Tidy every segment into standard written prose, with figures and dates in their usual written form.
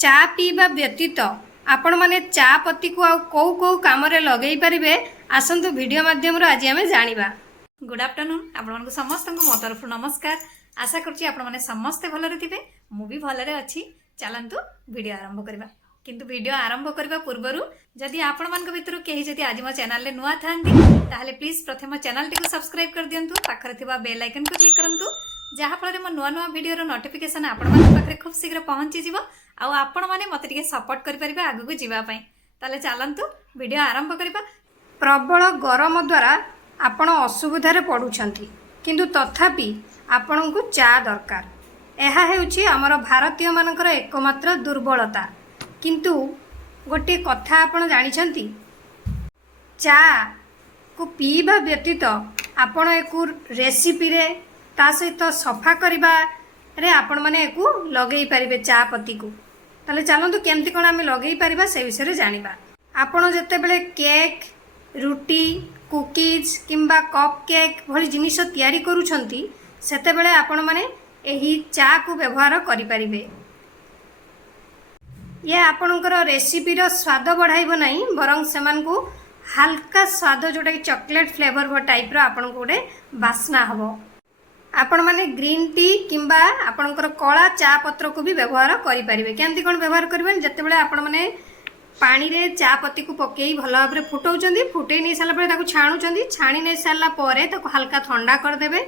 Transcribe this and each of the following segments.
चा पीवा व्यतीत आपण माने चा पत्ती को कौ कौ काम लगे पारे आसतु वीडियो माध्यम आज आम जाना। गुड आफ्टरनून आपण समस्त मो तरफ नमस्कार। आशा करुँची आपण मैंने समस्ते भलरे थे मुझे भलरे अच्छी। चलतु वीडियो आरंभ करवा किंतु वीडियो आरंभ करने पूर्वर जदि आपण मान भितर कहीं जदि आज मो चैनल रे नुआ था प्लीज प्रथम चैनल टी सब्सक्राइब कर दिंतु पाखरे थिबा बेल आइकन को क्लिक करंतु जहाँफल मो नुआ नुआ वीडियो नोटिफिकेशन आपण पाखे खूब शीघ्र पहुँची जीव आपण मैंने मत टे सपोर्ट करें आगू जावाई। ताले चलतु वीडियो आरंभ करवा। प्रबल गरम द्वारा आपण असुविधार पड़ुछंती किंतु तथापि आपण को चा दरकार। यह हेउछि हमर भारतीय मानकर एकमात्र दुर्बलता। किंतु गोटे कथा आपण जानिछंती चा को पीवा व्यतीत आपण एकु रेसिपी रे ता सहित सफा करबा रे आपण माने एकु लगेई परिबे चा पत्ती को। ताले चलंतु केमती कोन आमे लगेई परिबा से विषय रे जानिबा। आपण जते बेले केक रुटी कुकीज किंबा कप केक भली जिनिस तैयारी करूछंती सेते बेले आपण माने एही चा को व्यवहार करि परिबे। ये आपणकर रेसिपी रो स्वाद बढ़ाइबो नहीं बरं सेमान को हल्का स्वाद जोटा कि चॉकलेट फ्लेवर टाइप रो आपन को गोटे बास्ना हबो। आपण माने ग्रीन टी किंबा आपणकर कला चा पत्र को भी व्यवहार करि परिबे। केमती कोन व्यवहार करबे जते बेले आपण माने पानी रे चा पत्ती को पकेई भल भाव फुटाउछंती फुटेई नहीं साला परे ताको छाणुछंती छाणी नहीं साला परे ताको हल्का ठंडा कर देबे।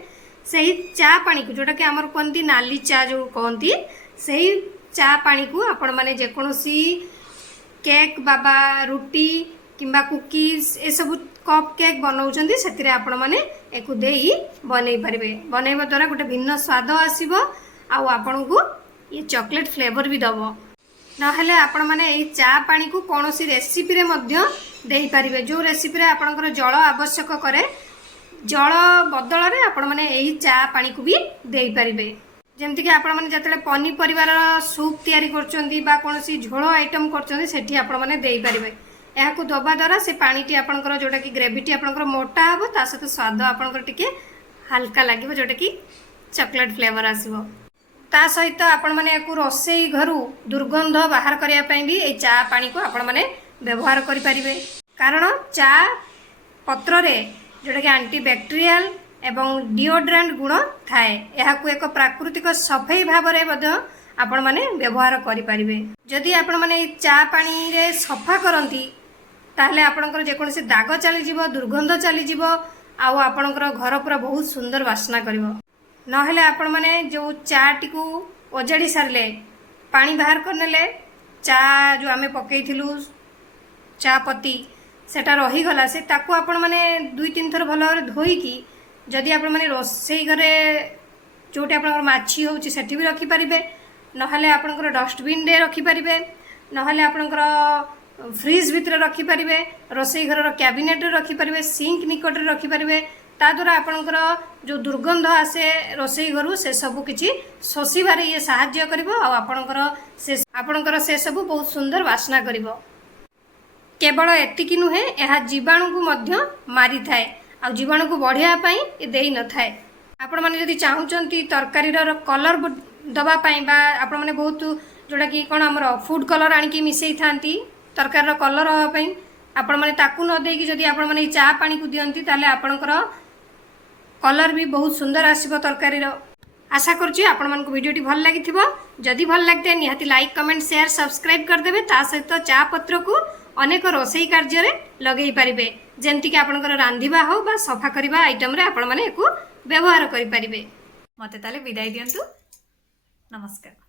सही चा पानी को जोटा कि हमर कोनती नाली चा जो कोनती सही चा पानी को आपण माने जेकोसी केक बाबा रुटी किंबा कुकीज ए सब कप केक बनाउछंती सेतिरे आपण माने एकु देई बनै परिबे। बनैबा द्वारा गोटे भिन्न स्वाद आसीबो आ आपण को ये चॉकलेट फ्लेवर भी दबो। नहले आपण माने एई चा पानी को कोनोसी रेसिपी रे मध्य देई परिबे। जो रेसिपी रे आपणकर जल आवश्यक करे जल बदल रे आपण माने एई चा पानी को भी देई परिबे। जेमती कि आपण माने जतले पनीपरिवार सूप तैयारी करचंदी बा कोनोसी झोल आइटम करचंदी सेठी आपण माने देई परिबे। एहा को दबा द्वारा से पानी टी आपणकर जोटा कि ग्रेविटी आपणकर मोटा हबो ता सहित स्वाद आपणकर टिके हल्का लागिबो जोटा कि चॉकलेट फ्लेवर आसीबो। ता सहित आपण माने एको रोसेई घरु दुर्गंध बाहर करिया पई भी ए चा पानी को आपण माने व्यवहार करि परिबे। कारण चा पत्र रे जोटा कि एंटी बैक्टीरियल एवं डिओड्रेंट गुण थाए। यह को एक प्राकृतिक सफाई भाव में आपण माने व्यवहार करि परिबे। जदि आपण माने चा पानी रे सफा करंती ताहले आपणकर जेकोसी दाग चली जीवो दुर्गंध चली जीवो आउ आपणकर घर पूरा बहुत सुंदर वासना करिवो। नहले आपण माने जो चा टी को ओजाड़ी सारले पानी बाहर करनेले चा जो आमे पकेइथिलु चा पत्ती सेटा रही गला से ताको आपण माने दुई तीन थर भल धोई की जदि आपण माने रोसेई घरे जोटी आपनकर माछी होउची सेठी भी रखी परिबे। नहले आपनकर डस्टबिन रे रखी परिबे नहले आपनकर फ्रिज भितर रखी परिबे रोसेई घर कैबिनेट रे रखी परिबे सिंक निकट रे रखी परिबे। ता द्वारा आपनकर जो दुर्गंध आसे रोसेई घरु से सब किछि शोषिबारे ये सहाय्य करिवो आ आपनकर से सब बहुत सुंदर वासना करिवो। केवल एतिकी नुहे यह जीवाणु को मध्य मारी थाए आ जीवाणु को बढ़िया पाई ये देई न थाए। आपण माने जदि चाहुचंती तरकारी रो कलर दबा पाई बा आपण माने बहुत जोटा कि कोन हमर फूड कलर आनी की मिसई थांती तरकारी रो कलर हो पाई आपण माने ताकू न देकी जदि आपण माने चा पानी को दियंती ताले आपणकर कलर भी बहुत सुंदर आसीबो तरकारी रो। आशा करछि आपण मन को वीडियो टी भल लागिथिबो। जदि भल लागते निहाती लाइक कमेंट शेयर सब्सक्राइब कर देबे। ता सहित चा पत्र को अनेक रोसेई कार्य रे लगेई पारिबे जेमती कि आपनकर रांधिबा हो बा सफा करिबा आइटम रे आपण माने एको व्यवहार करि पारिबे। मते ताले विदाई दियंतु। नमस्कार।